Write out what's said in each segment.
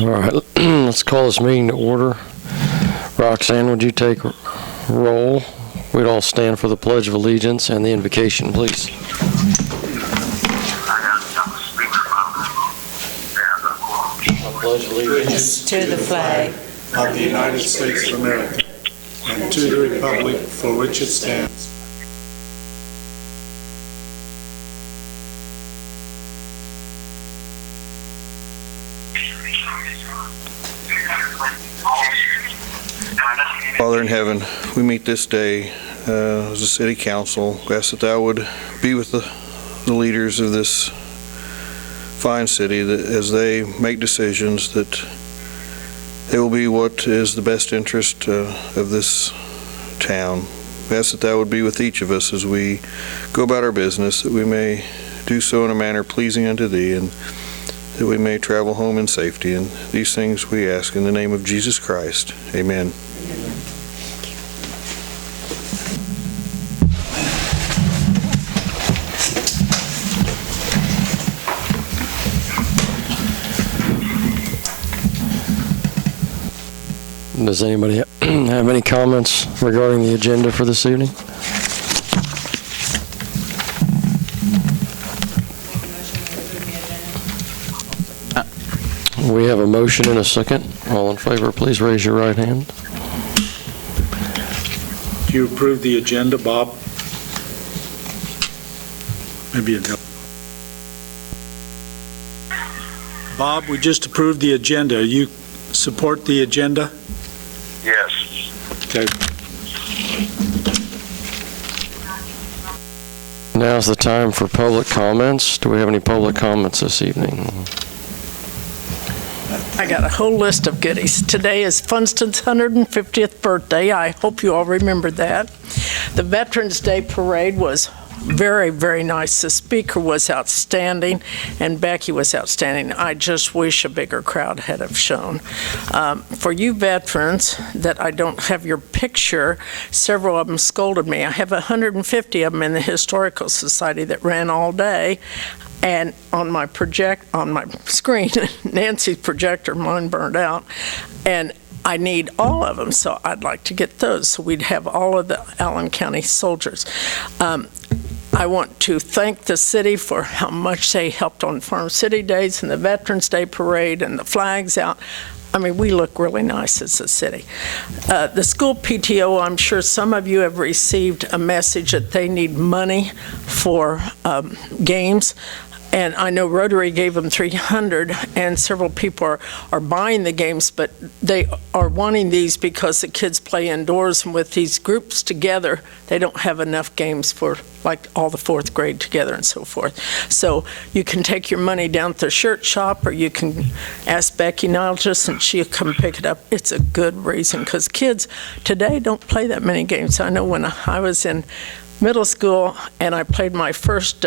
All right, let's call this meeting to order. Roxanne, would you take roll? We'd all stand for the Pledge of Allegiance and the invocation, please. I pledge allegiance to the flag of the United States of America and to the republic for which it stands. Father in heaven, we meet this day as a city council. We ask that thou would be with the leaders of this fine city, that as they make decisions, that they will be what is the best interest of this town. We ask that thou would be with each of us as we go about our business, that we may do so in a manner pleasing unto thee, and that we may travel home in safety. And these things we ask in the name of Jesus Christ. Amen. Does anybody have any comments regarding the agenda for this evening? We have a motion and a second. All in favor, please raise your right hand. Do you approve the agenda, Bob? Maybe you don't. Bob, we just approved the agenda. You support the agenda? Yes. Okay. Now's the time for public comments. Do we have any public comments this evening? I got a whole list of goodies. Today is Funston's 150th birthday. I hope you all remember that. The Veterans Day Parade was very, very nice. The speaker was outstanding, and Becky was outstanding. I just wish a bigger crowd had have shown. For you veterans that I don't have your picture, several of them scolded me. I have 150 of them in the Historical Society that ran all day. And on my screen, Nancy's projector, mine burned out, and I need all of them, so I'd like to get those, so we'd have all of the Allen County soldiers. I want to thank the city for how much they helped on Farm City Days and the Veterans Day Parade and the flags out. I mean, we look really nice as a city. The school PTO, I'm sure some of you have received a message that they need money for games. And I know Rotary gave them $300, and several people are buying the games, but they are wanting these because the kids play indoors, and with these groups together, they don't have enough games for like all the fourth grade together and so forth. So you can take your money down to the shirt shop, or you can ask Becky Nilgis and she'll come pick it up. It's a good reason, because kids today don't play that many games. I know when I was in middle school and I played my first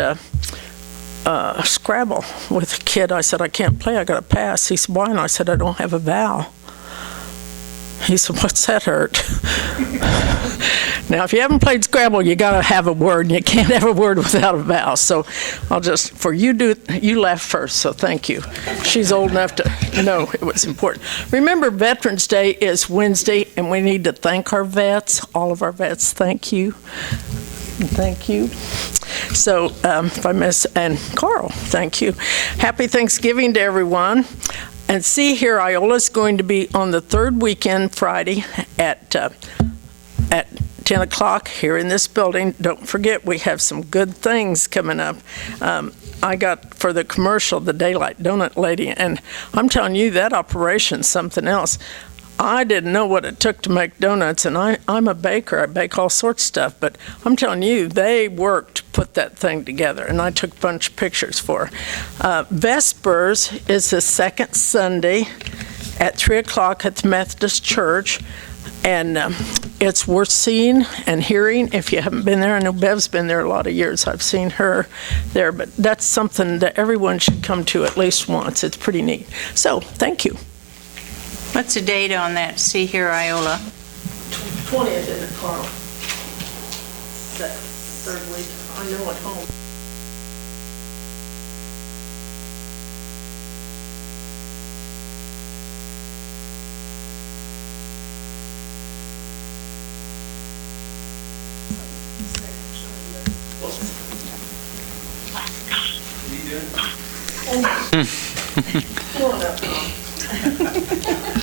Scrabble with a kid, I said, I can't play, I got a pass. He said, why? And I said, I don't have a vowel. He said, what's that hurt? Now, if you haven't played Scrabble, you got to have a word, and you can't have a word without a vowel. So I'll just, you laughed first, so thank you. She's old enough to know it was important. Remember, Veterans Day is Wednesday, and we need to thank our vets, all of our vets. Thank you. Thank you. So if I miss, and Carl, thank you. Happy Thanksgiving to everyone. And see here, Iola is going to be on the third weekend, Friday, at 10 o'clock here in this building. Don't forget, we have some good things coming up. I got, for the commercial, the Daylight Donut Lady, and I'm telling you, that operation's something else. I didn't know what it took to make donuts, and I'm a baker. I bake all sorts of stuff, but I'm telling you, they worked to put that thing together, and I took a bunch of pictures for her. Vespers is the second Sunday at 3 o'clock at the Methodist Church, and it's worth seeing and hearing if you haven't been there. I know Bev's been there a lot of years. I've seen her there, but that's something that everyone should come to at least once. It's pretty neat. So, thank you. What's the date on that? See here, Iola. 20th, isn't it, Carl? That third week. I know at home.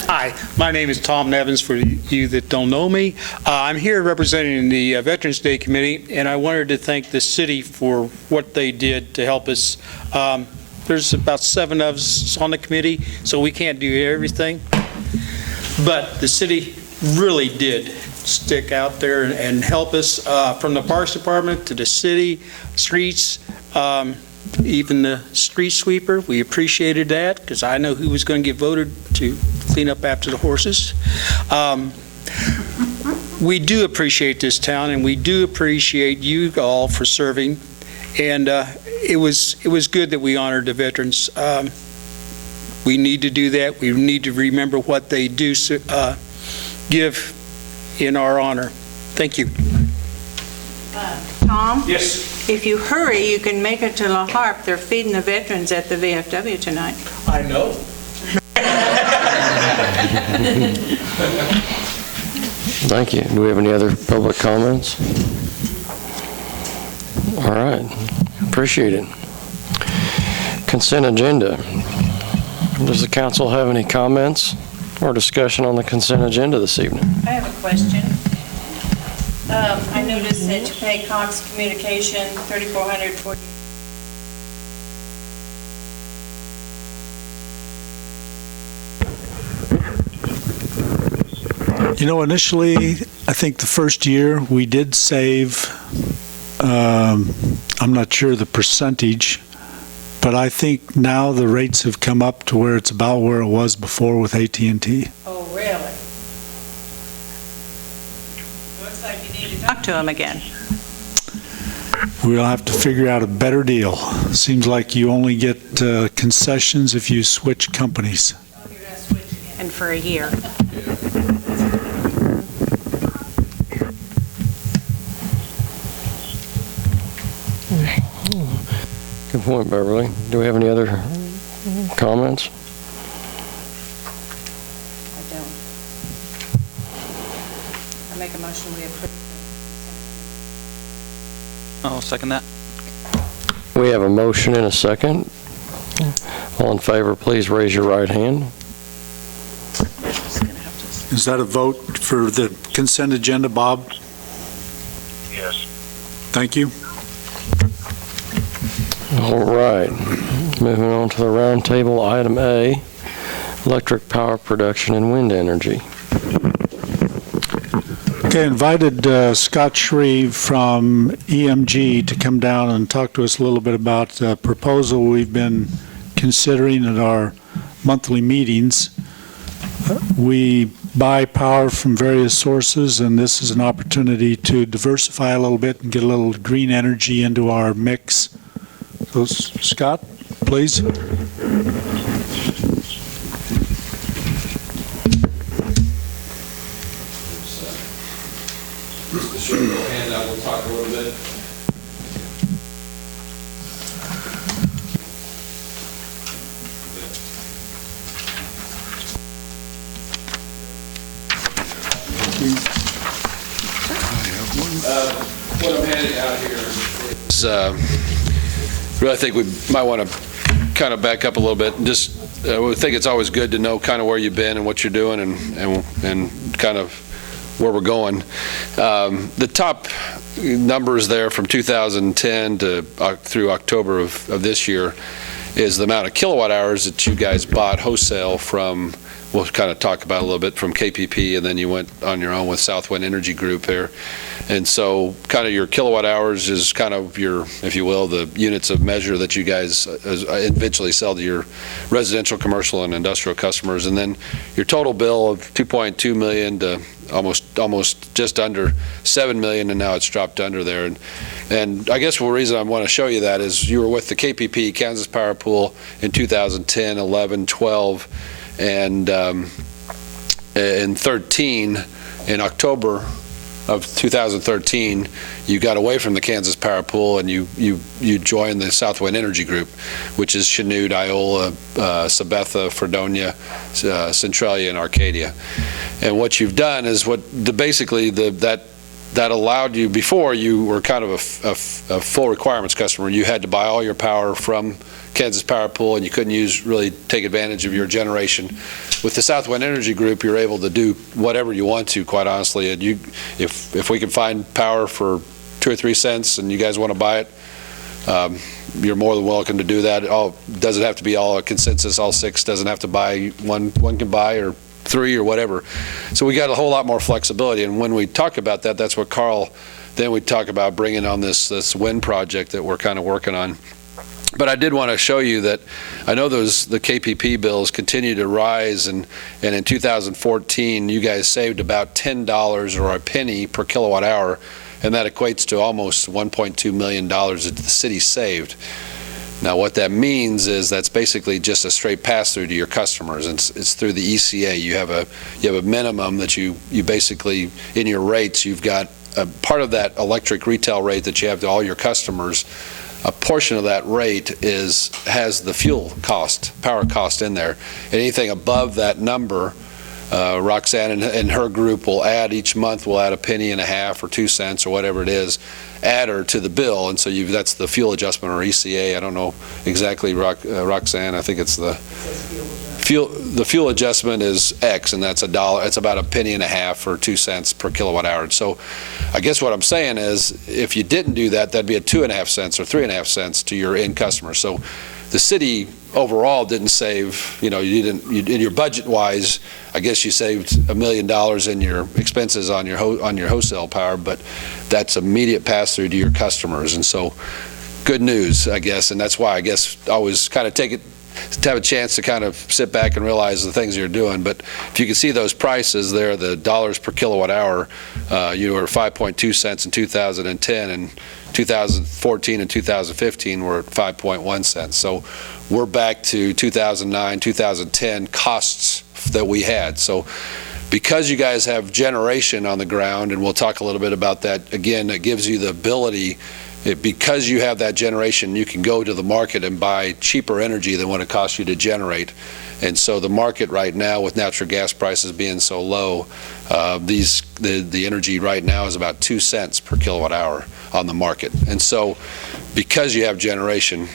Hi, my name is Tom Nevins, for you that don't know me. I'm here representing the Veterans Day Committee, and I wanted to thank the city for what they did to help us. There's about 7 of us on the committee, so we can't do everything. But the city really did stick out there and help us, from the Parks Department to the city, streets, even the street sweeper. We appreciated that, because I know who was going to get voted to clean up after the horses. We do appreciate this town, and we do appreciate you all for serving. And it was good that we honored the veterans. We need to do that. We need to remember what they do give in our honor. Thank you. Tom? Yes. If you hurry, you can make it to La Harpe. They're feeding the veterans at the VFW tonight. I know. Thank you. Do we have any other public comments? All right. Appreciate it. Consent agenda. Does the council have any comments or discussion on the consent agenda this evening? I have a question. I noticed that you pay Cox Communication $3,440. You know, initially, I think the first year we did save, I'm not sure the percentage, but I think now the rates have come up to where it's about where it was before with AT&T. Oh, really? Looks like you need to talk to them again. We'll have to figure out a better deal. Seems like you only get concessions if you switch companies. Oh, you're going to switch again. And for a year. Good point, Beverly. Do we have any other comments? I don't. I make a motion we approve. I'll second that. We have a motion and a second. All in favor, please raise your right hand. Is that a vote for the consent agenda, Bob? Yes. Thank you. All right. Moving on to the roundtable, item A, electric power production and wind energy. Okay, invited Scott Shreve from EMG to come down and talk to us a little bit about a proposal we've been considering at our monthly meetings. We buy power from various sources, and this is an opportunity to diversify a little bit and get a little green energy into our mix. So, Scott, please. And we'll talk a little bit. What I'm handing out here is, really, I think we might want to kind of back up a little bit and just, we think it's always good to know kind of where you've been and what you're doing and kind of where we're going. The top numbers there from 2010 to through October of this year is the amount of kilowatt hours that you guys bought wholesale from, we'll kind of talk about a little bit, from KPP, and then you went on your own with Southwind Energy Group here. And so kind of your kilowatt hours is kind of your, if you will, the units of measure that you guys eventually sell to your residential, commercial, and industrial customers. And then your total bill of $2.2 million to almost just under $7 million, and now it's dropped under there. And I guess the reason I want to show you that is you were with the KPP, Kansas Power Pool, in 2010, 11, 12, and in 13, in October of 2013, you got away from the Kansas Power Pool and you joined the Southwind Energy Group, which is Chanute, Iola, Sabetha, Fredonia, Centralia, and Arcadia. And what you've done is basically that that allowed you, before you were kind of a full requirements customer, you had to buy all your power from Kansas Power Pool, and you couldn't really take advantage of your generation. With the Southwind Energy Group, you're able to do whatever you want to, quite honestly. And if we can find power for 2 or 3 cents and you guys want to buy it, you're more than welcome to do that. Doesn't have to be all a consensus, all 6 doesn't have to buy, one can buy, or 3 or whatever. So we got a whole lot more flexibility. And when we talk about that, that's what Carl, then we talk about bringing on this wind project that we're kind of working on. But I did want to show you that I know the KPP bills continue to rise, and in 2014, you guys saved about $10 or a penny per kilowatt hour, and that equates to almost $1.2 million that the city saved. Now, what that means is that's basically just a straight pass-through to your customers. It's through the ECA. You have a minimum that you basically, in your rates, you've got a part of that electric retail rate that you have to all your customers. A portion of that rate has the fuel cost, power cost in there. Anything above that number, Roxanne and her group will add each month, will add a penny and a half or 2 cents or whatever it is, adder to the bill. And so that's the fuel adjustment, or ECA. I don't know exactly, Roxanne. I think it's the fuel adjustment is X, and that's $1. It's about a penny and a half or 2 cents per kilowatt hour. So I guess what I'm saying is, if you didn't do that, that'd be a 2.5 cents or 3.5 cents to your end customer. So the city overall didn't save, in your budget wise, I guess you saved $1 million in your expenses on your wholesale power, but that's immediate pass through to your customers. And so good news, I guess. And that's why I guess I always kind of to have a chance to kind of sit back and realize the things you're doing. But if you can see those prices there, the dollars per kilowatt hour, you were 5.2 cents in 2010, and 2014 and 2015 were at 5.1 cents. So we're back to 2009, 2010 costs that we had. So because you guys have generation on the ground, and we'll talk a little bit about that again, it gives you the ability, because you have that generation, you can go to the market and buy cheaper energy than what it costs you to generate. And so the market right now, with natural gas prices being so low, the energy right now is about 2 cents per kilowatt hour on the market. And so because you have generation,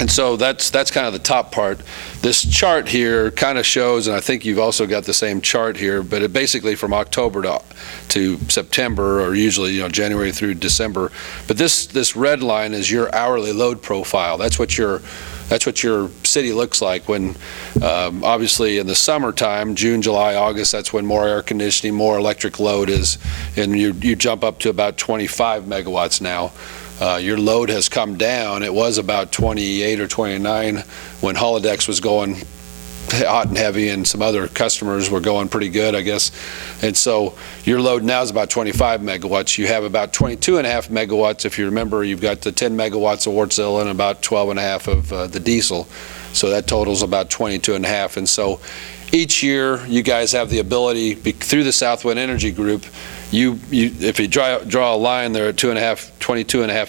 and so that's kind of the top part. This chart here kind of shows, and I think you've also got the same chart here, but it basically from October to September, or usually January through December. But this red line is your hourly load profile. That's what your city looks like when, obviously in the summertime, June, July, August, that's when more air conditioning, more electric load is, and you jump up to about 25 megawatts now. Your load has come down. It was about 28 or 29 when Holodex was going hot and heavy, and some other customers were going pretty good, I guess. And so your load now is about 25 megawatts. You have about 22.5 megawatts. If you remember, you've got the 10 megawatts of Wartsville and about 12.5 of the diesel. So that totals about 22.5. And so each year you guys have the ability, through the Southwind Energy Group, if you draw a line there at 22.5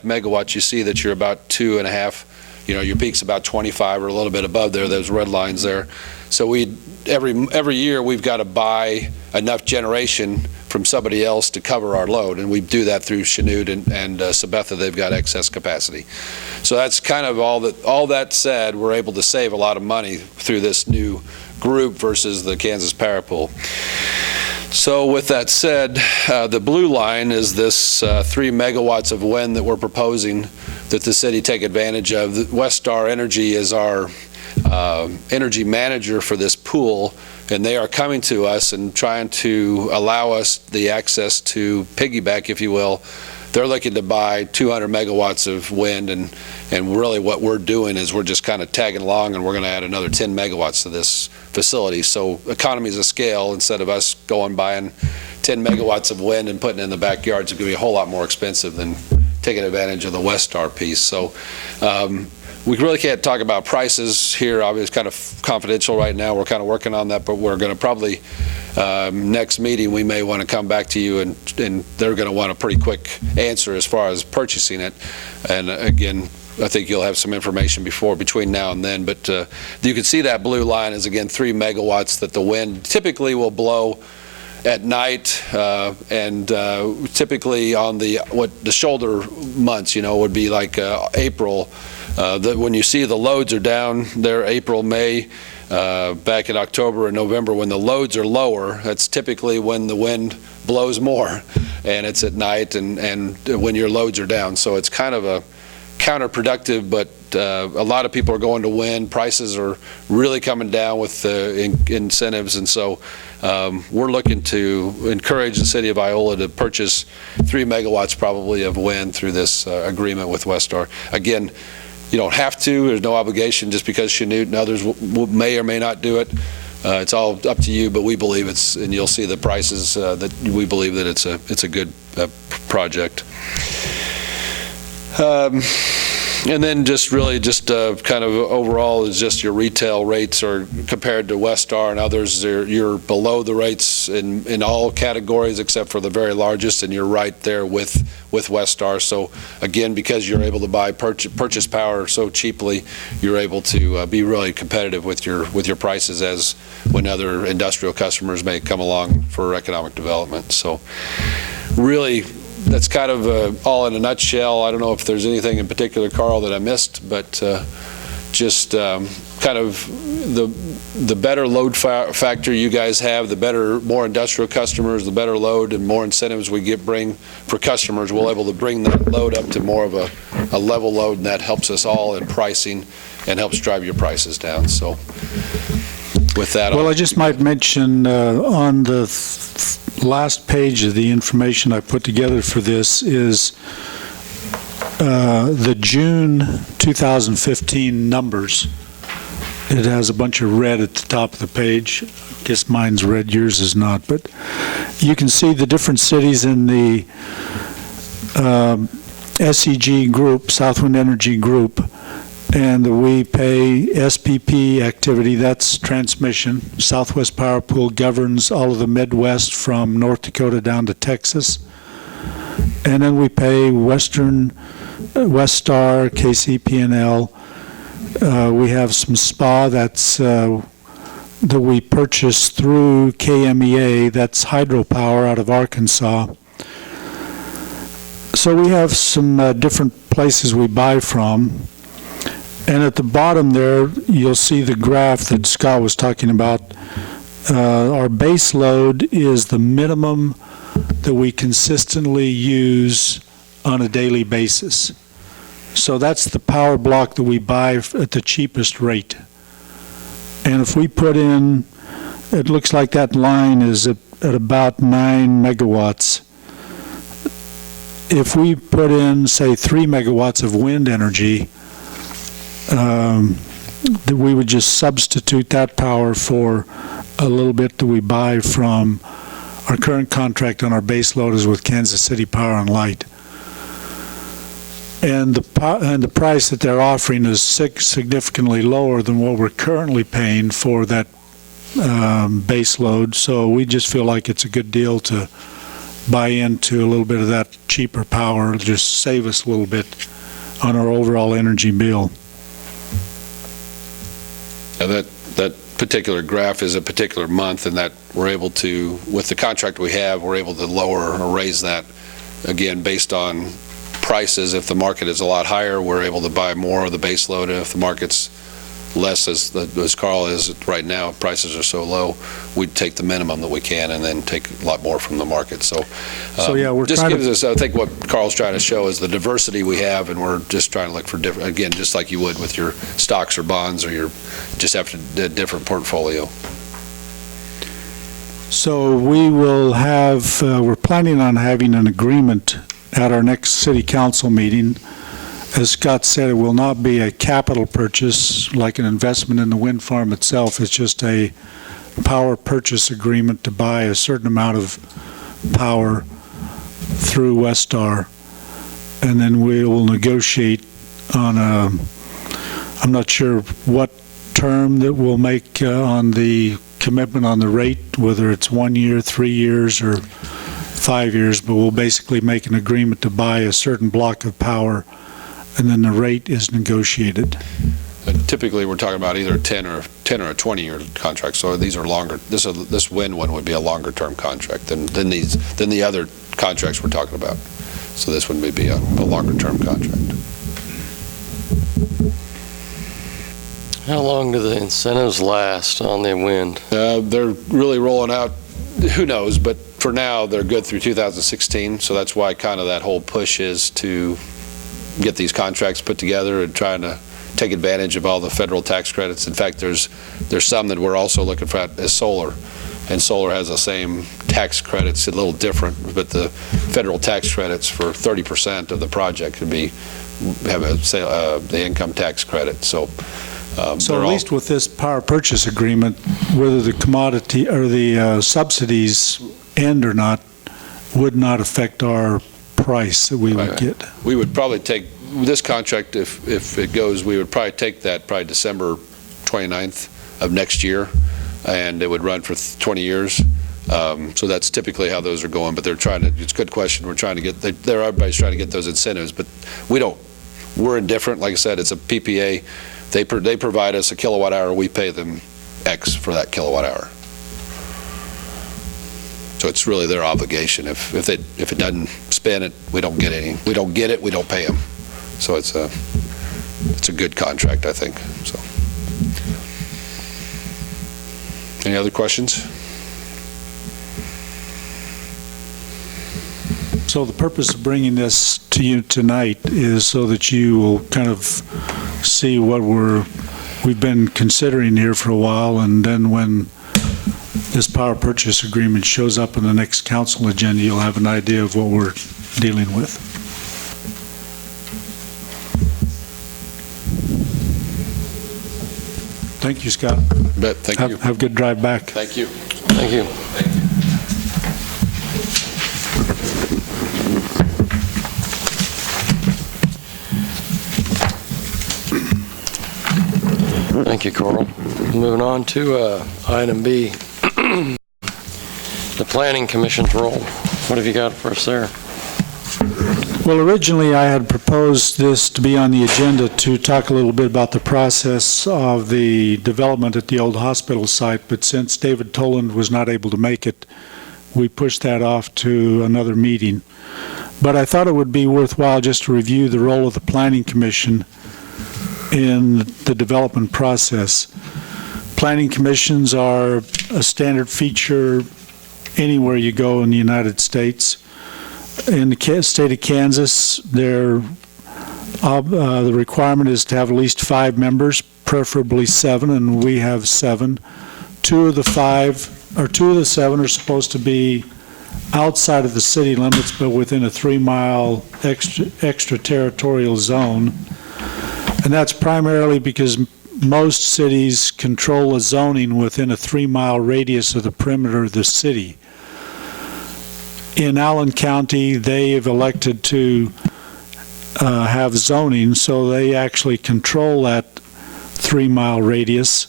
megawatts, you see that you're about 2.5. Your peak's about 25 or a little bit above there. Those red lines there. So every year we've got to buy enough generation from somebody else to cover our load, and we do that through Chanute and Sabetha. They've got excess capacity. So that's kind of all that said, we're able to save a lot of money through this new group versus the Kansas Power Pool. So with that said, the blue line is this 3 megawatts of wind that we're proposing that the city take advantage of. Westar Energy is our energy manager for this pool, and they are coming to us and trying to allow us the access to piggyback, if you will. They're looking to buy 200 megawatts of wind, and really what we're doing is we're just kind of tagging along, and we're going to add another 10 megawatts to this facility. So economies of scale, instead of us buying 10 megawatts of wind and putting it in the backyards, it's going to be a whole lot more expensive than taking advantage of the Westar piece. So we really can't talk about prices here. Obviously, it's kind of confidential right now. We're kind of working on that, but we're going to probably, next meeting, we may want to come back to you, and they're going to want a pretty quick answer as far as purchasing it. And again, I think you'll have some information between now and then. But you can see that blue line is, again, 3 megawatts that the wind typically will blow at night, and typically on the shoulder months, would be like April. When you see the loads are down there, April, May, back in October and November, when the loads are lower, that's typically when the wind blows more, and it's at night and when your loads are down. So it's kind of a counterproductive, but a lot of people are going to wind. Prices are really coming down with incentives, and so we're looking to encourage the city of Iola to purchase 3 megawatts probably of wind through this agreement with Westar. Again, you don't have to. There's no obligation just because Chanute and others may or may not do it. It's all up to you, but we believe and you'll see the prices that we believe that it's a good project. And then just kind of overall is just your retail rates are compared to Westar and others, you're below the rates in all categories except for the very largest, and you're right there with Westar. So again, because you're able to buy purchase power so cheaply, you're able to be really competitive with your prices as when other industrial customers may come along for economic development. So really, that's kind of all in a nutshell. I don't know if there's anything in particular, Carl, that I missed, but just kind of the better load factor you guys have, the more industrial customers, the better load and more incentives we bring for customers, we're able to bring the load up to more of a level load, and that helps us all in pricing and helps drive your prices down. So with that, well, I just might mention on the last page of the information I put together for this is the June 2015 numbers. It has a bunch of red at the top of the page. I guess mine's red, yours is not. But you can see the different cities in the SEG group, Southwind Energy Group, and we pay SPP activity, that's transmission. Southwest Power Pool governs all of the Midwest from North Dakota down to Texas. And then we pay Westar, KCP&L. We have some SPA that we purchase through KMEA, that's hydropower out of Arkansas. So we have some different places we buy from. And at the bottom there, you'll see the graph that Scott was talking about. Our base load is the minimum that we consistently use on a daily basis. So that's the power block that we buy at the cheapest rate. And if we put in, it looks like that line is at about 9 megawatts. If we put in, say, 3 megawatts of wind energy, that we would just substitute that power for a little bit that we buy from our current contract on our base load is with Kansas City Power and Light. And the price that they're offering is significantly lower than what we're currently paying for that base load. So we just feel like it's a good deal to buy into a little bit of that cheaper power, just save us a little bit on our overall energy bill. That particular graph is a particular month, and that we're able to, with the contract we have, we're able to lower or raise that, again, based on prices. If the market is a lot higher, we're able to buy more of the base load, and if the market's less, as Carl is right now, prices are so low, we'd take the minimum that we can and then take a lot more from the market. So yeah, we're just trying gives us, I think what Carl's trying to show is the diversity we have, and we're just trying to look for different, again, just like you would with your stocks or bonds, or your just have a different portfolio. So we will have, we're planning on having an agreement at our next city council meeting. As Scott said, it will not be a capital purchase like an investment in the wind farm itself. It's just a power purchase agreement to buy a certain amount of power through Westar. And then we will negotiate on I'm not sure what term that we'll make on the commitment on the rate, whether it's 1 year, 3 years, or 5 years, but we'll basically make an agreement to buy a certain block of power, and then the rate is negotiated. typically we're talking about either a 10 or a 20-year contract. So these are longer. This wind one would be a longer-term contract than the other contracts we're talking about. So this one may be a longer-term contract. How long do the incentives last on the wind? They're really rolling out, who knows, but for now, they're good through 2016, so that's why kind of that whole push is to get these contracts put together and trying to take advantage of all the federal tax credits. In fact, there's some that we're also looking for as solar, and solar has the same tax credits, a little different, but the federal tax credits for 30% of the project could have the income tax credit. So at least with this power purchase agreement, whether the commodity or the subsidies end or not, would not affect our price that we would get. We would probably take this contract, if it goes, we would probably take that December 29th of next year, and it would run for 20 years. So that's typically how those are going, but it's a good question. We're trying to get, everybody's trying to get those incentives, but we're indifferent. Like I said, it's a PPA. They provide us a kilowatt hour, we pay them X for that kilowatt hour. So it's really their obligation. If it doesn't spin it, we don't get any. We don't get it, we don't pay them. So it's a good contract, I think. So, any other questions? So the purpose of bringing this to you tonight is so that you will kind of see what we've been considering here for a while, and then when this power purchase agreement shows up in the next council agenda, you'll have an idea of what we're dealing with. Thank you, Scott. Thank you. Have a good drive back. Thank you. Thank you. Thank you, Coral. Moving on to item B, the Planning Commission's role. What have you got for us there? Well, originally I had proposed this to be on the agenda to talk a little bit about the process of the development at the old hospital site, but since David Toland was not able to make it, we pushed that off to another meeting. But I thought it would be worthwhile just to review the role of the Planning Commission in the development process. Planning commissions are a standard feature anywhere you go in the United States. In the state of Kansas, the requirement is to have at least 5 members, preferably 7, and we have 7. 2 of the 7 are supposed to be outside of the city limits, but within a 3-mile extraterritorial zone. And that's primarily because most cities control a zoning within a 3-mile radius of the perimeter of the city. In Allen County, they have elected to have zoning, so they actually control that 3-mile radius.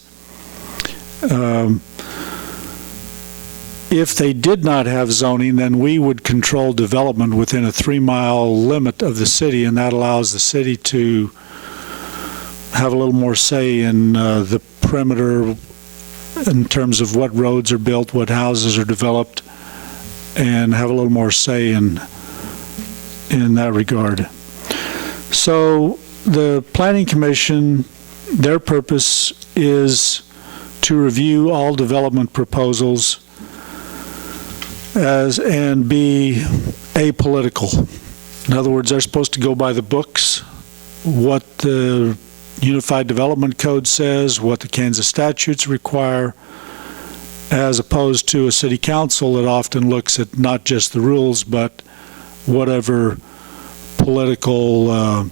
If they did not have zoning, then we would control development within a 3-mile limit of the city, and that allows the city to have a little more say in the perimeter in terms of what roads are built, what houses are developed, and have a little more say in that regard. So the Planning Commission, their purpose is to review all development proposals and be apolitical. In other words, they're supposed to go by the books, what the Unified Development Code says, what the Kansas statutes require, as opposed to a city council that often looks at not just the rules, but whatever political,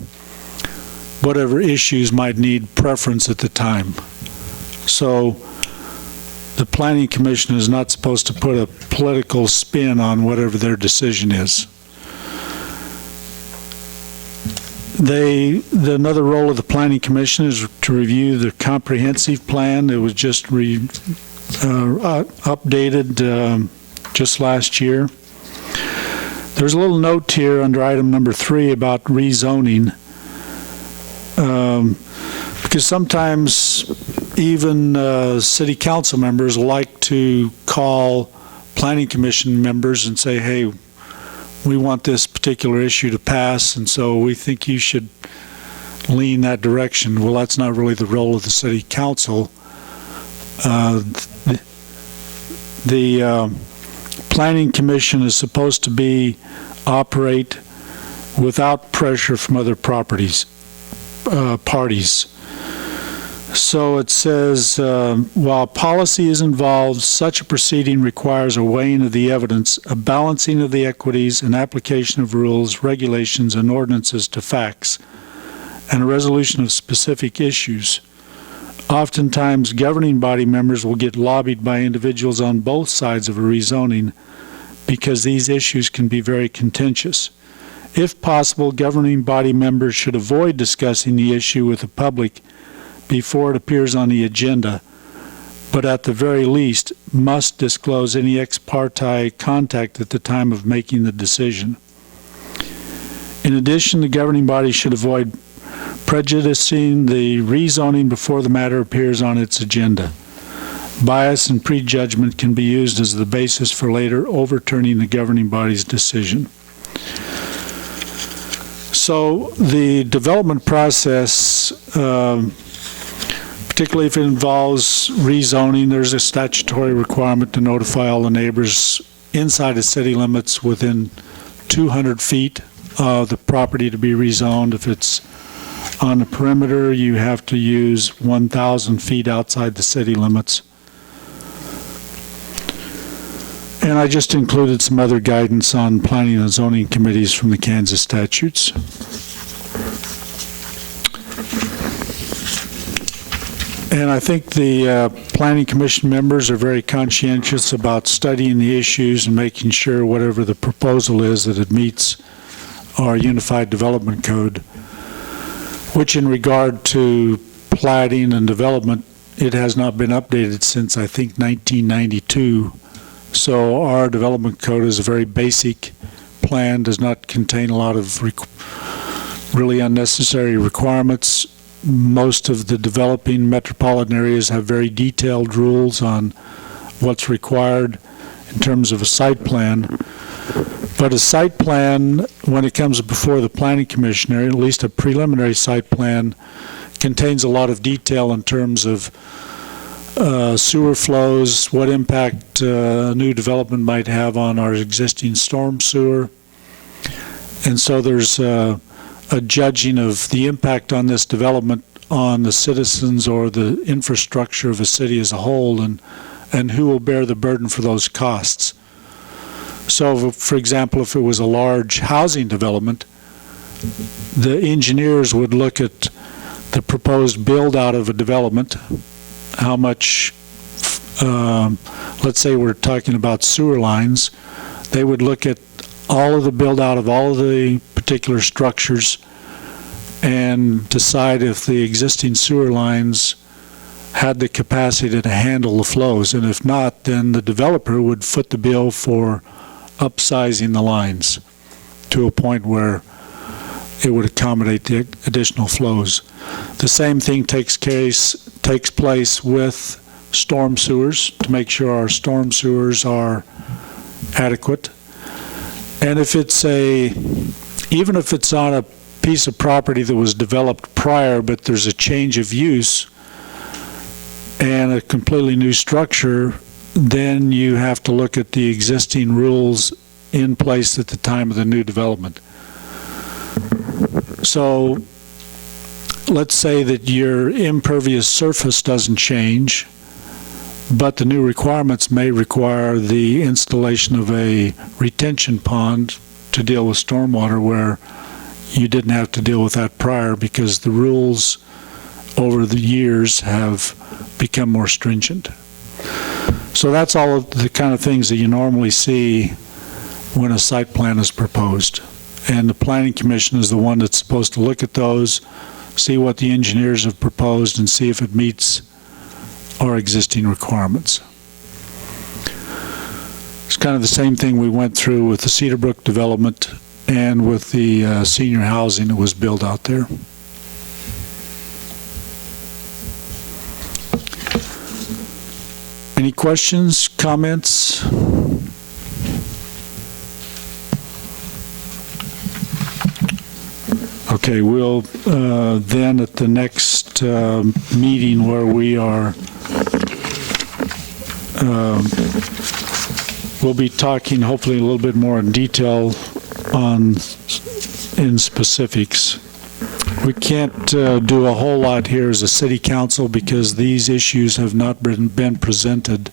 whatever issues might need preference at the time. So the Planning Commission is not supposed to put a political spin on whatever their decision is. Another role of the Planning Commission is to review the comprehensive plan. It was just updated just last year. There's a little note here under item number 3 about rezoning. The because sometimes even city council members like to call planning commission members and say, hey, we want this particular issue to pass, and so we think you should lean that direction. Well, that's not really the role of the city council. The planning commission is supposed to operate without pressure from other parties. So it says, while policy is involved, such a proceeding requires a weighing of the evidence, a balancing of the equities, an application of rules, regulations, and ordinances to facts, and a resolution of specific issues. Oftentimes, governing body members will get lobbied by individuals on both sides of a rezoning because these issues can be very contentious. If possible, governing body members should avoid discussing the issue with the public before it appears on the agenda, but at the very least must disclose any ex parte contact at the time of making the decision. In addition, the governing body should avoid prejudicing the rezoning before the matter appears on its agenda. Bias and prejudgment can be used as the basis for later overturning the governing body's decision. So the development process, particularly if it involves rezoning, there's a statutory requirement to notify all the neighbors inside the city limits within 200 feet of the property to be rezoned. If it's on the perimeter, you have to use 1,000 feet outside the city limits. And I just included some other guidance on planning and zoning committees from the Kansas statutes. And I think the Planning Commission members are very conscientious about studying the issues and making sure whatever the proposal is that it meets our Unified Development Code, which in regard to plating and development, it has not been updated since, I think, 1992. So our development code is a very basic plan, does not contain a lot of really unnecessary requirements. Most of the developing metropolitan areas have very detailed rules on what's required in terms of a site plan. But a site plan, when it comes before the planning commissioner, at least a preliminary site plan, contains a lot of detail in terms of sewer flows, what impact new development might have on our existing storm sewer. And so there's a judging of the impact on this development on the citizens or the infrastructure of a city as a whole, and who will bear the burden for those costs. So, for example, if it was a large housing development, the engineers would look at the proposed build-out of a development, how much, let's say we're talking about sewer lines, they would look at all of the build-out of all of the particular structures and decide if the existing sewer lines had the capacity to handle the flows. And if not, then the developer would foot the bill for upsizing the lines to a point where it would accommodate the additional flows. The same thing takes place with storm sewers to make sure our storm sewers are adequate. And if it's even if it's on a piece of property that was developed prior, but there's a change of use and a completely new structure, then you have to look at the existing rules in place at the time of the new development. So let's say that your impervious surface doesn't change, but the new requirements may require the installation of a retention pond to deal with stormwater, where you didn't have to deal with that prior because the rules over the years have become more stringent. So that's all of the kind of things that you normally see when a site plan is proposed. And the Planning Commission is the one that's supposed to look at those, see what the engineers have proposed, and see if it meets our existing requirements. It's kind of the same thing we went through with the Cedar Brook development and with the senior housing that was built out there. Any questions, comments? Okay, we'll then at the next meeting where we are, we'll be talking hopefully a little bit more in detail in specifics. We can't do a whole lot here as a city council because these issues have not been presented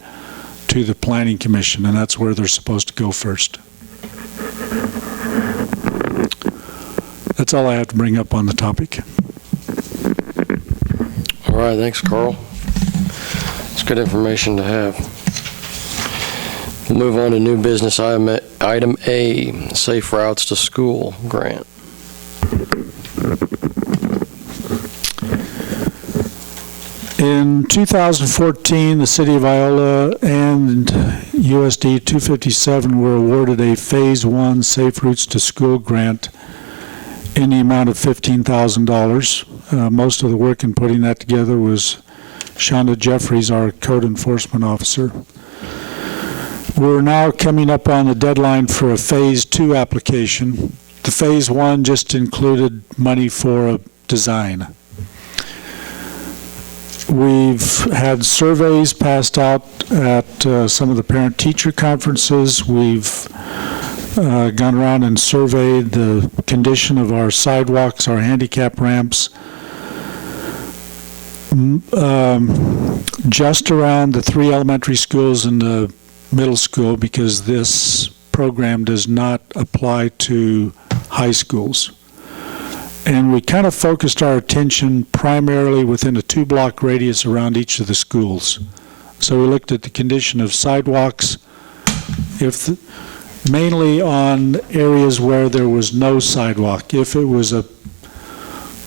to the planning commission, and that's where they're supposed to go first. That's all I have to bring up on the topic. All right, thanks, Carl. It's good information to have. We'll move on to new business item A, Safe Routes to School grant. In 2014, the City of Iola and USD 257 were awarded a Phase 1 Safe Routes to School grant in the amount of $15,000. Most of the work in putting that together was Shonda Jeffries, our code enforcement officer. We're now coming up on the deadline for a Phase 2 application. The Phase 1 just included money for a design. We've had surveys passed out at some of the parent-teacher conferences. We've gone around and surveyed the condition of our sidewalks, our handicap ramps. Just around the 3 elementary schools and the middle school, because this program does not apply to high schools. And we kind of focused our attention primarily within a 2-block radius around each of the schools. So we looked at the condition of sidewalks, mainly on areas where there was no sidewalk. If it was a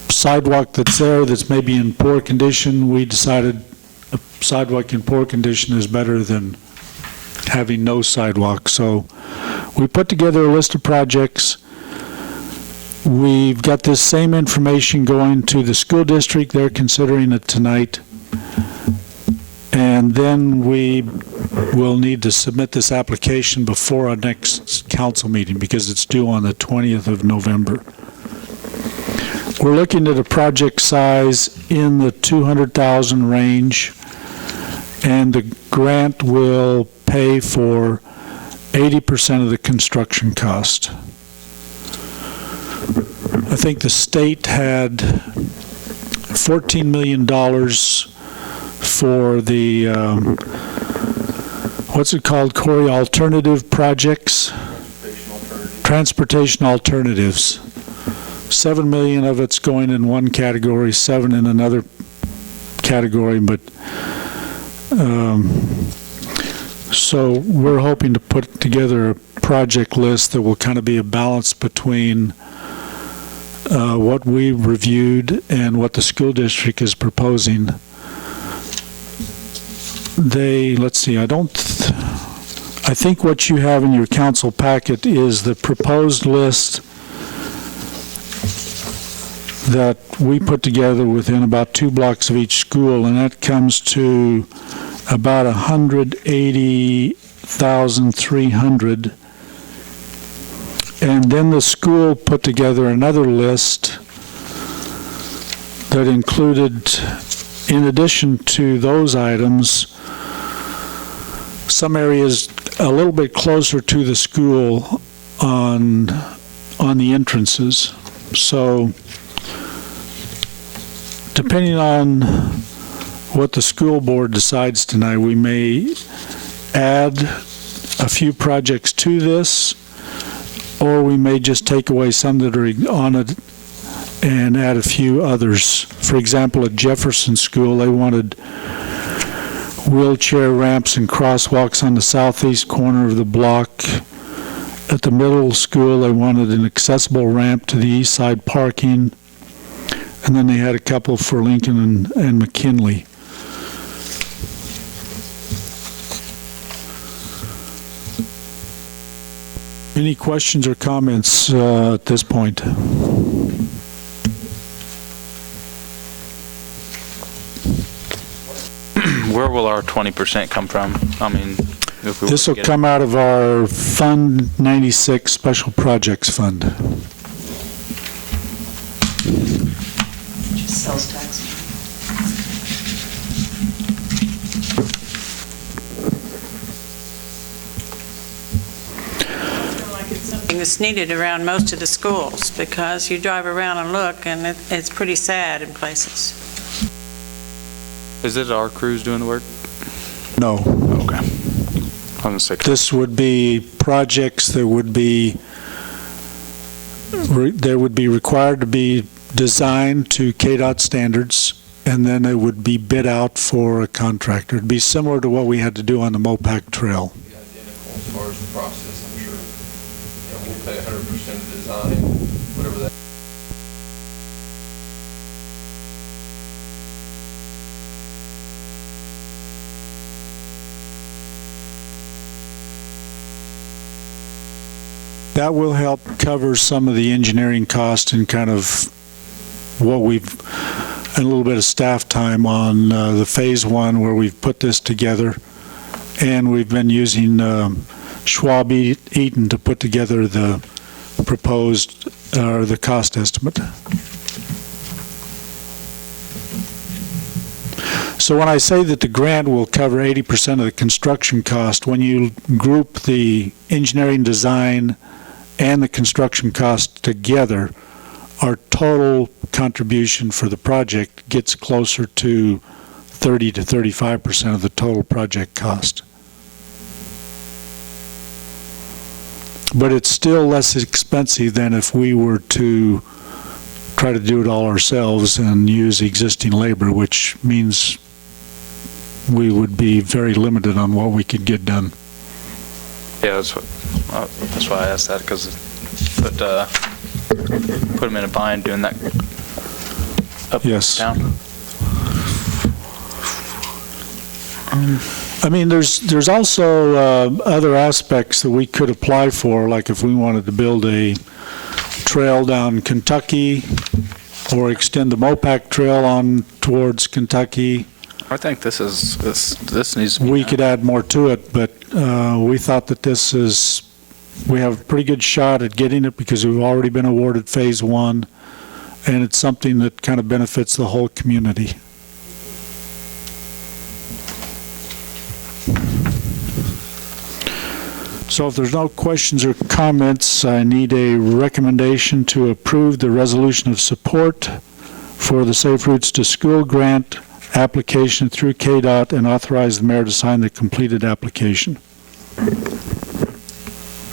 sidewalk that's there that's maybe in poor condition, we decided a sidewalk in poor condition is better than having no sidewalk. So we put together a list of projects. We've got this same information going to the school district. They're considering it tonight. And then we will need to submit this application before our next council meeting because it's due on the 20th of November. We're looking at a project size in the $200,000 range, and the grant will pay for 80% of the construction cost. I think the state had $14 million for the, what's it called, Corey, alternative projects? Transportation alternatives. $7 million of it's going in one category, 7 in another category, but so we're hoping to put together a project list that will kind of be a balance between what we reviewed and what the school district is proposing. Let's see, I think what you have in your council packet is the proposed list that we put together within about 2 blocks of each school, and that comes to about $180,300. And then the school put together another list that included, in addition to those items, some areas a little bit closer to the school on the entrances. So depending on what the school board decides tonight, we may add a few projects to this, or we may just take away some that are on it and add a few others. For example, at Jefferson School, they wanted wheelchair ramps and crosswalks on the southeast corner of the block. At the middle school, they wanted an accessible ramp to the east side parking. And then they had a couple for Lincoln and McKinley. Any questions or comments at this point? Where will our 20% come from? I mean, if we This will come out of our Fund 96 Special Projects Fund. Just sales tax. Something that's needed around most of the schools, because you drive around and look, and it's pretty sad in places. Is it our crews doing the work? No. Okay. I'm gonna say. This would be projects that would be required to be designed to KDOT standards, and then it would be bid out for a contractor. It'd be similar to what we had to do on the Mopac Trail. Identical as far as the process, I'm sure. We'll pay 100% of design, whatever that. That will help cover some of the engineering cost and kind of what we've, and a little bit of staff time on the phase one where we've put this together. And we've been using Schwab Eaton to put together the proposed, or the cost estimate. So when I say that the grant will cover 80% of the construction cost, when you group the engineering design and the construction cost together, our total contribution for the project gets closer to 30 to 35% of the total project cost. But it's still less expensive than if we were to try to do it all ourselves and use existing labor, which means we would be very limited on what we could get done. Yeah, that's why I asked that, because put them in a bind doing that up Yes. down. I mean, there's also other aspects that we could apply for, like if we wanted to build a trail down Kentucky or extend the Mopac Trail on towards Kentucky. I think this needs to be We done. could add more to it, but we thought that we have a pretty good shot at getting it because we've already been awarded phase one, and it's something that kind of benefits the whole community. So if there's no questions or comments, I need a recommendation to approve the resolution of support for the Safe Routes to School grant application through KDOT and authorize the mayor to sign the completed application.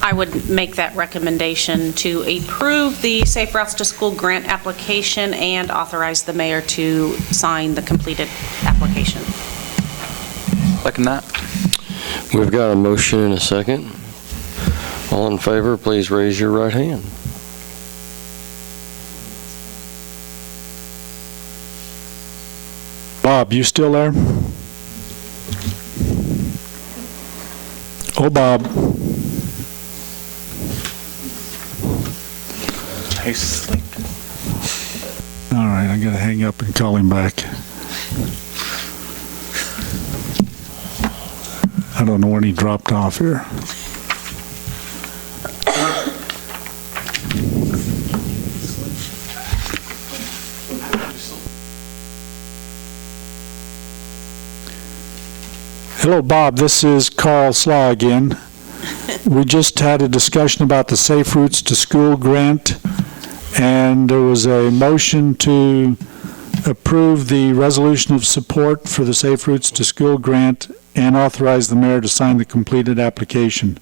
I would make that recommendation to approve the Safe Routes to School grant application and authorize the mayor to sign the completed application. Second that. We've got a motion and a second. All in favor, please raise your right hand. Bob, you still there? Oh, Bob. He's asleep. All right, I gotta hang up and call him back. I don't know when he dropped off here. Hello, Bob. This is Carl Slaw again. We just had a discussion about the Safe Routes to School grant, and there was a motion to approve the resolution of support for the Safe Routes to School grant and authorize the mayor to sign the completed application.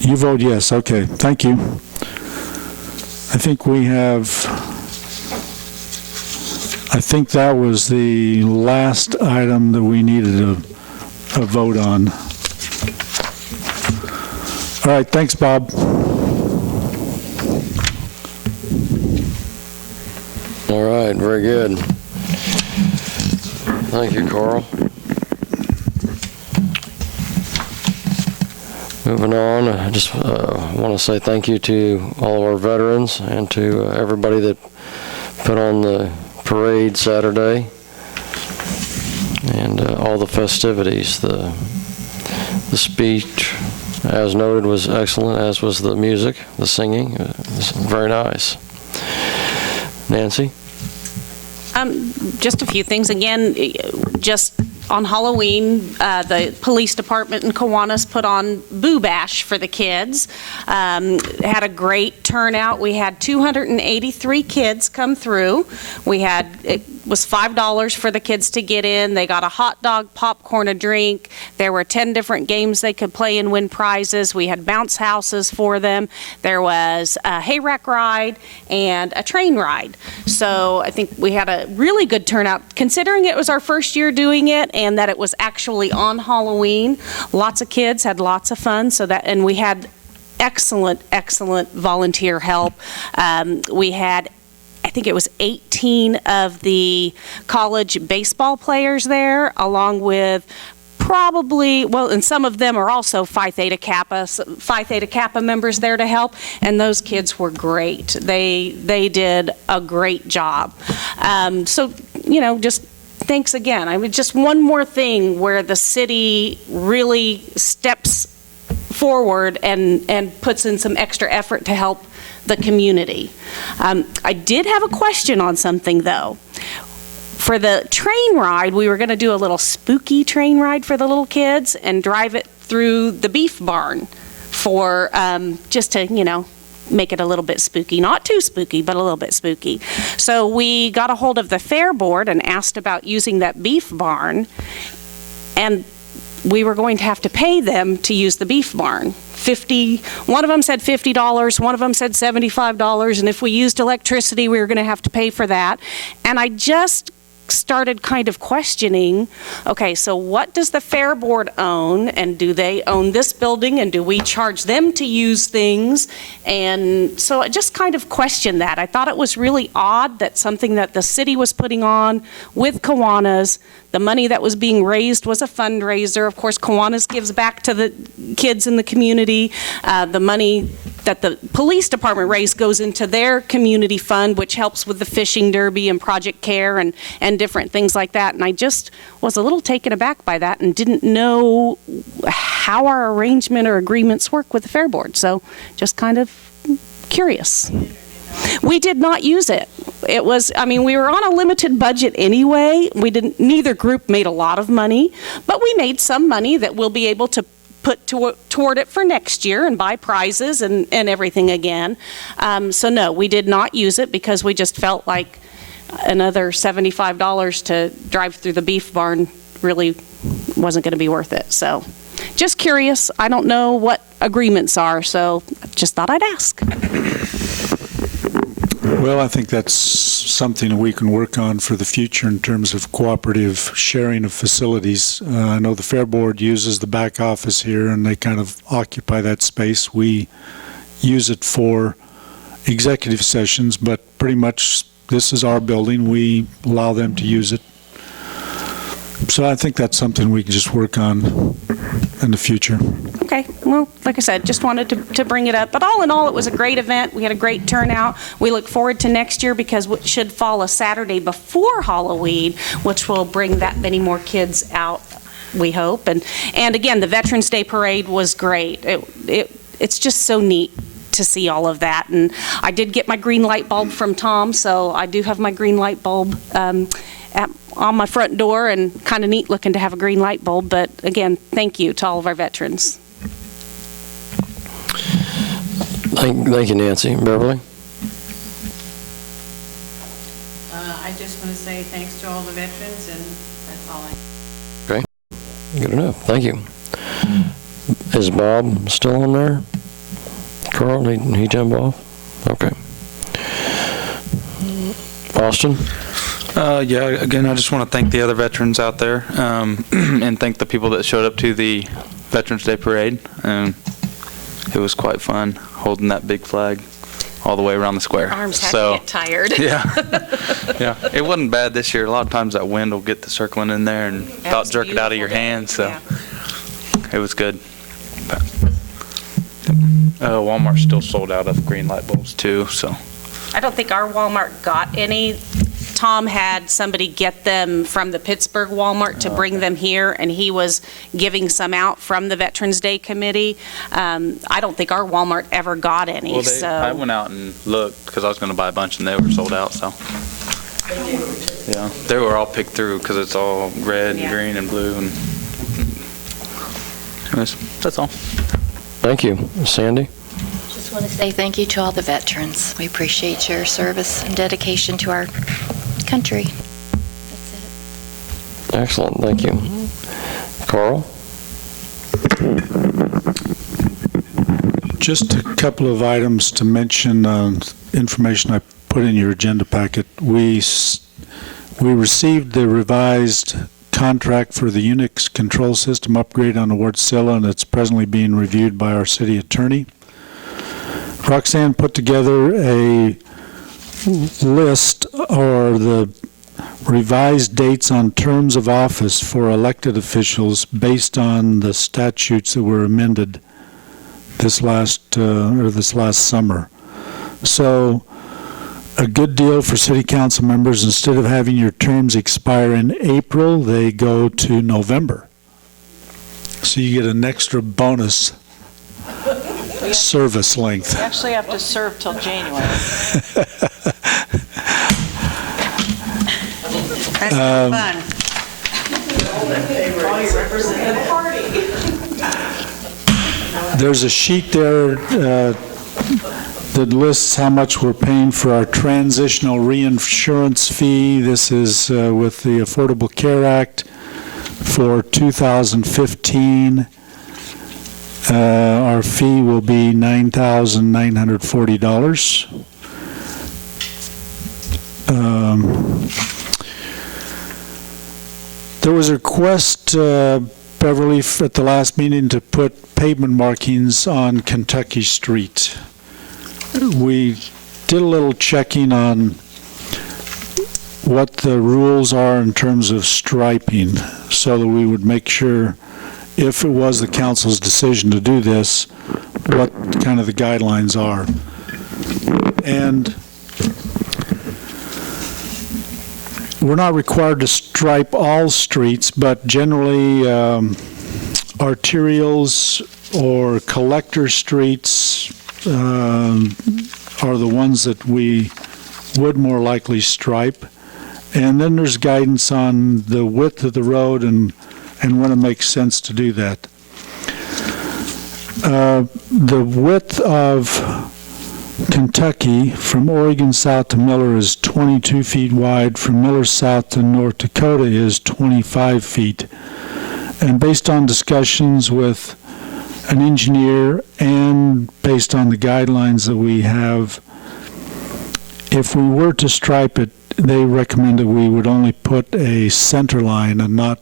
You vote yes. Okay, thank you. I think that was the last item that we needed a vote on. All right, thanks, Bob. All right, very good. Thank you, Carl. Moving on, I just want to say thank you to all of our veterans and to everybody that put on the parade Saturday. and all the festivities. The speech, as noted, was excellent, as was the music, the singing. It was very nice. Nancy? Just a few things. Again, just on Halloween, the police department in Kiwanis put on Boo Bash for the kids. Had a great turnout. We had 283 kids come through. It was $5 for the kids to get in. They got a hot dog, popcorn, a drink. There were 10 different games they could play and win prizes. We had bounce houses for them. There was a hayrack ride and a train ride. So I think we had a really good turnout, considering it was our first year doing it and that it was actually on Halloween. Lots of kids had lots of fun. And we had excellent volunteer help. We had, I think it was 18 of the college baseball players there, along with and some of them are also Phi Theta Kappa members there to help, and those kids were great. They did a great job. So, just thanks again. I mean, just one more thing where the city really steps forward and puts in some extra effort to help the community. I did have a question on something, though. For the train ride, we were going to do a little spooky train ride for the little kids and drive it through the beef barn for just to, make it a little bit spooky. Not too spooky, but a little bit spooky. So we got a hold of the fair board and asked about using that beef barn, and we were going to have to pay them to use the beef barn. One of them said $50, one of them said $75, and if we used electricity, we were going to have to pay for that. And I just started kind of questioning, okay, so what does the fair board own, and do they own this building, and do we charge them to use things? And so I just kind of questioned that. I thought it was really odd that something that the city was putting on with Kiwanis, the money that was being raised was a fundraiser. Of course, Kiwanis gives back to the kids in the community. The money that the police department raised goes into their community fund, which helps with the fishing derby and Project Care and different things like that. And I just was a little taken aback by that and didn't know how our arrangement or agreements work with the fair board. So just kind of curious. We did not use it. We were on a limited budget anyway. Neither group made a lot of money, but we made some money that we'll be able to put toward it for next year and buy prizes and everything again. So no, we did not use it because we just felt like another $75 to drive through the beef barn really wasn't going to be worth it. So just curious. I don't know what agreements are, so just thought I'd ask. Well, I think that's something we can work on for the future in terms of cooperative sharing of facilities. I know the Fair Board uses the back office here, and they kind of occupy that space. We use it for executive sessions, but pretty much this is our building. We allow them to use it. So I think that's something we can just work on in the future. Okay, well, like I said, just wanted to bring it up. But all in all, it was a great event. We had a great turnout. We look forward to next year because it should fall a Saturday before Halloween, which will bring that many more kids out, we hope. And again, the Veterans Day Parade was great. It's just so neat to see all of that. And I did get my green light bulb from Tom, so I do have my green light bulb on my front door, and kind of neat looking to have a green light bulb. But again, thank you to all of our veterans. Thank you, Nancy. Beverly? I just want to say thanks to all the veterans, and that's all I. Okay, good enough. Thank you. Is Bob still on there? Carl, did he jump off? Okay. Austin? Yeah, again, I just want to thank the other veterans out there, and thank the people that showed up to the Veterans Day Parade. It was quite fun holding that big flag all the way around the square. Arms have to get tired. Yeah, it wasn't bad this year. A lot of times that wind will get the circling in there and about jerk it out of your hands, so it was good. Walmart's still sold out of green light bulbs too, so. I don't think our Walmart got any Tom had somebody get them from the Pittsburgh Walmart to bring them here, and he was giving some out from the Veterans Day Committee. I don't think our Walmart ever got any, Well, so. I went out and looked because I was going to buy a bunch and they were sold out, so. Yeah, they were all picked through because it's all red and Yeah. green and blue and. Anyways, that's all. Thank you. Sandy? Just want to say thank you to all the veterans. We appreciate your service and dedication to our country. That's it. Excellent, thank you. Carl? Just a couple of items to mention, information I put in your agenda packet. We received the revised contract for the Unix control system upgrade on the Wardsilla, and it's presently being reviewed by our city attorney. Roxanne put together a list, or the revised dates on terms of office for elected officials based on the statutes that were amended this last summer. So a good deal for city council members. Instead of having your terms expire in April, they go to November. So you get an extra bonus service length. You actually have to serve till January. That's fun. There's a sheet there that lists how much we're paying for our transitional reinsurance fee. This is with the Affordable Care Act for 2015. Our fee will be $9,940. There was a request, Beverly, at the last meeting to put pavement markings on Kentucky Street. We did a little checking on what the rules are in terms of striping, so that we would make sure, if it was the council's decision to do this, what kind of the guidelines are. And we're not required to stripe all streets, but generally arterials or collector streets are the ones that we would more likely stripe. And then there's guidance on the width of the road and when it makes sense to do that. The width of Kentucky from Oregon south to Miller is 22 feet wide. From Miller south to North Dakota is 25 feet. And based on discussions with an engineer and based on the guidelines that we have, if we were to stripe it, they recommended we would only put a center line and not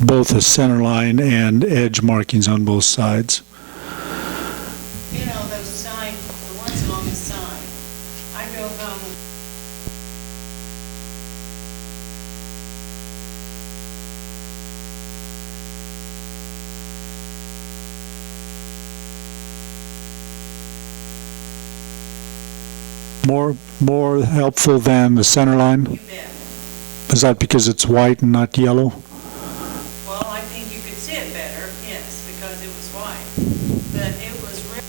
both a center line and edge markings on both sides. You know, those signs, the ones along the side, I go home. More helpful than the center line? You bet. Is that because it's white and not yellow? Well, I think you could see it better, yes, because it was white. But it was really.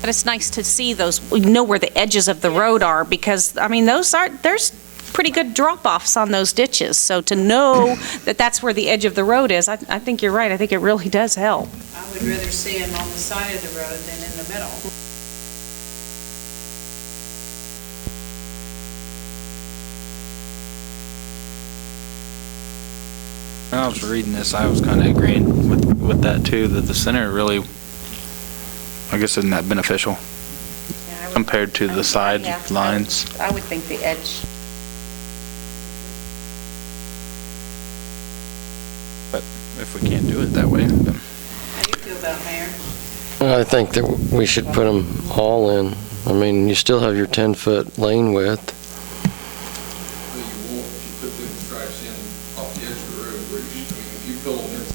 But it's nice to see those, we know where the edges of the road are, because, I mean, there's pretty good drop-offs on those ditches. So to know that that's where the edge of the road is, I think you're right. I think it really does help. I would rather see them on the side of the road than in the middle. When I was reading this, I was kind of agreeing with that too, that the center really, I guess, isn't that beneficial compared to the side lines. I would think the edge. But if we can't do it that way, then How do you feel about it, Mayor? I think that we should put them all in. I mean, you still have your 10-foot lane width. You won't, if you put them stripes in off the edge of the road, where you, I mean, if you fill them in.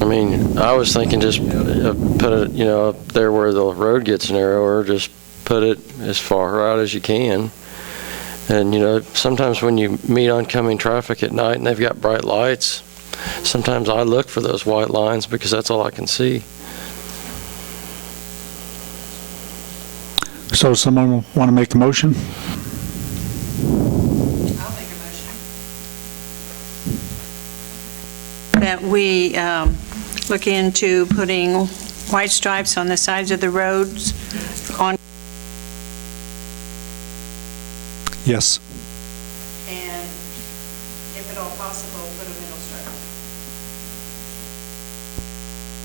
I mean, I was thinking just put it, you know, up there where the road gets narrower, just put it as far out as you can. And, you know, sometimes when you meet oncoming traffic at night and they've got bright lights, sometimes I look for those white lines because that's all I can see. So someone want to make a motion? I'll make a motion. That we look into putting white stripes on the sides of the roads on, Yes. and if at all possible, put a middle stripe.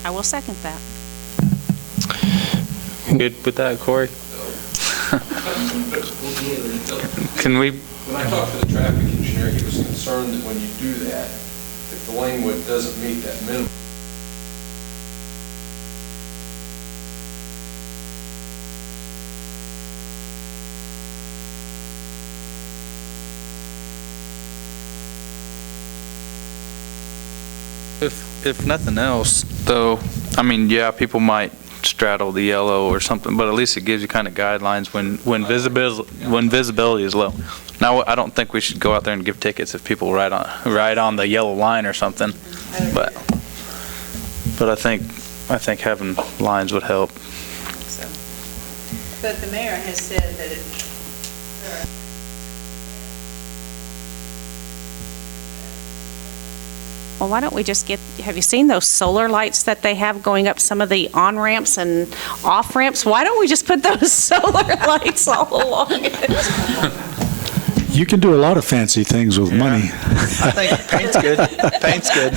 I will second that. good with that, Corey? Can we? When I talked to the traffic engineer, he was concerned that when you do that, if the lane width doesn't meet that minimum. If nothing else, though, I mean, yeah, people might straddle the yellow or something, but at least it gives you kind of guidelines when visibility is low. Now, I don't think we should go out there and give tickets if people ride on the yellow line or something, but I think having lines would help. So, but the mayor has said that it. Well, why don't we just have you seen those solar lights that they have going up some of the on-ramps and off-ramps? Why don't we just put those solar lights all along it? You can do a lot of fancy things with money. I think paint's good. Paint's good.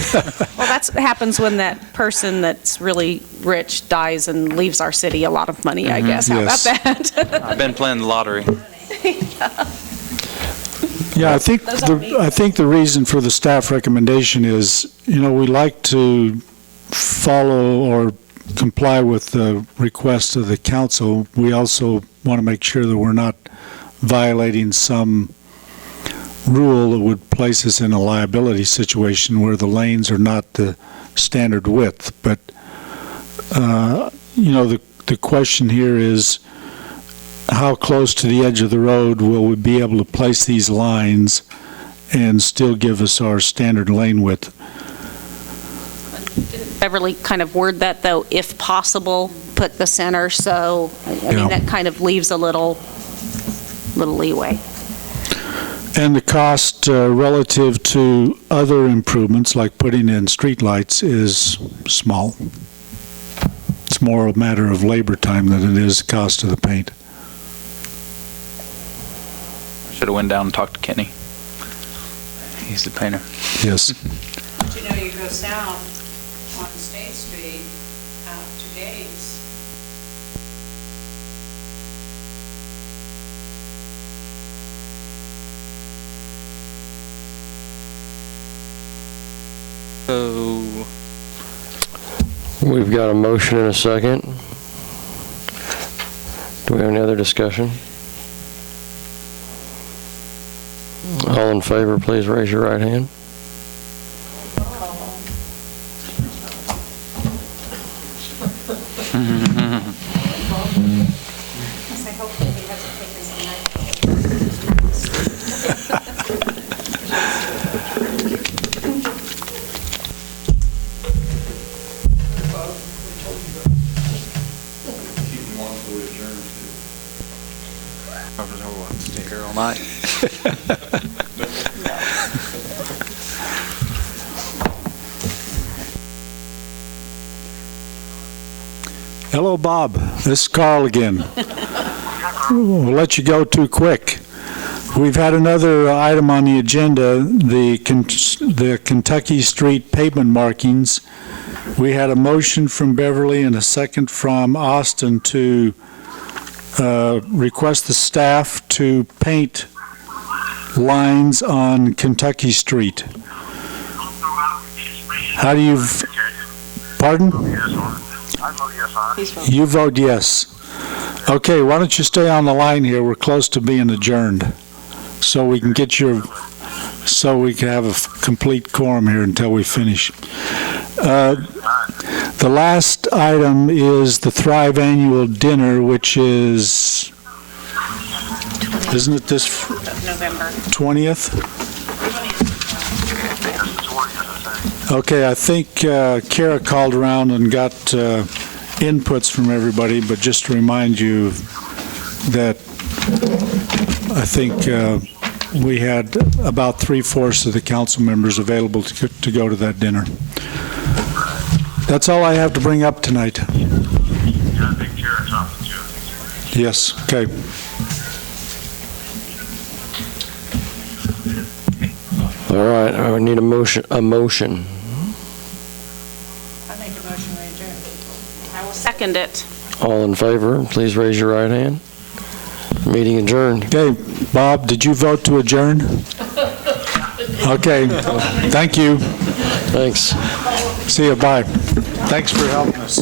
Well, that's what happens when that person that's really rich dies and leaves our city a lot of money, I guess. How Yes. about that? I've been playing the lottery. Yeah, I think the reason for the staff recommendation is, you know, we like to follow or comply with the request of the council. We also want to make sure that we're not violating some rule that would place us in a liability situation where the lanes are not the standard width. But, you know, the question here is, how close to the edge of the road will we be able to place these lines and still give us our standard lane width? Beverly kind of word that, though, if possible, put the center, so, I Yeah. mean, that kind of leaves a little leeway. And the cost relative to other improvements, like putting in streetlights, is small. It's more a matter of labor time than it is the cost of the paint. Should have went down and talked to Kenny. He's the painter. Yes. But you know, you go south on State Street out to Gates. So, We've got a motion and a second. Do we have any other discussion? All in favor, please raise your right hand. stay here all night. Hello, Bob. This is Carl again. We'll let you go too quick. We've had another item on the agenda, the Kentucky Street pavement markings. We had a motion from Beverly and a second from Austin to request the staff to paint lines on Kentucky Street. How do you, pardon? You vote yes. Okay, why don't you stay on the line here? We're close to being adjourned. So we can get so we can have a complete quorum here until we finish. The last item is the Thrive Annual Dinner, which is, isn't it this November. 20th? Okay, I think Kara called around and got inputs from everybody, but just to remind you that I think we had about 3/4 of the council members available to go to that dinner. That's all I have to bring up tonight. Yes, okay. All right, I need a motion. I make a motion to adjourn. I will second it. All in favor, please raise your right hand. Meeting adjourned. Okay, Bob, did you vote to adjourn? Okay, thank you. Thanks. See you, bye. Thanks for helping us.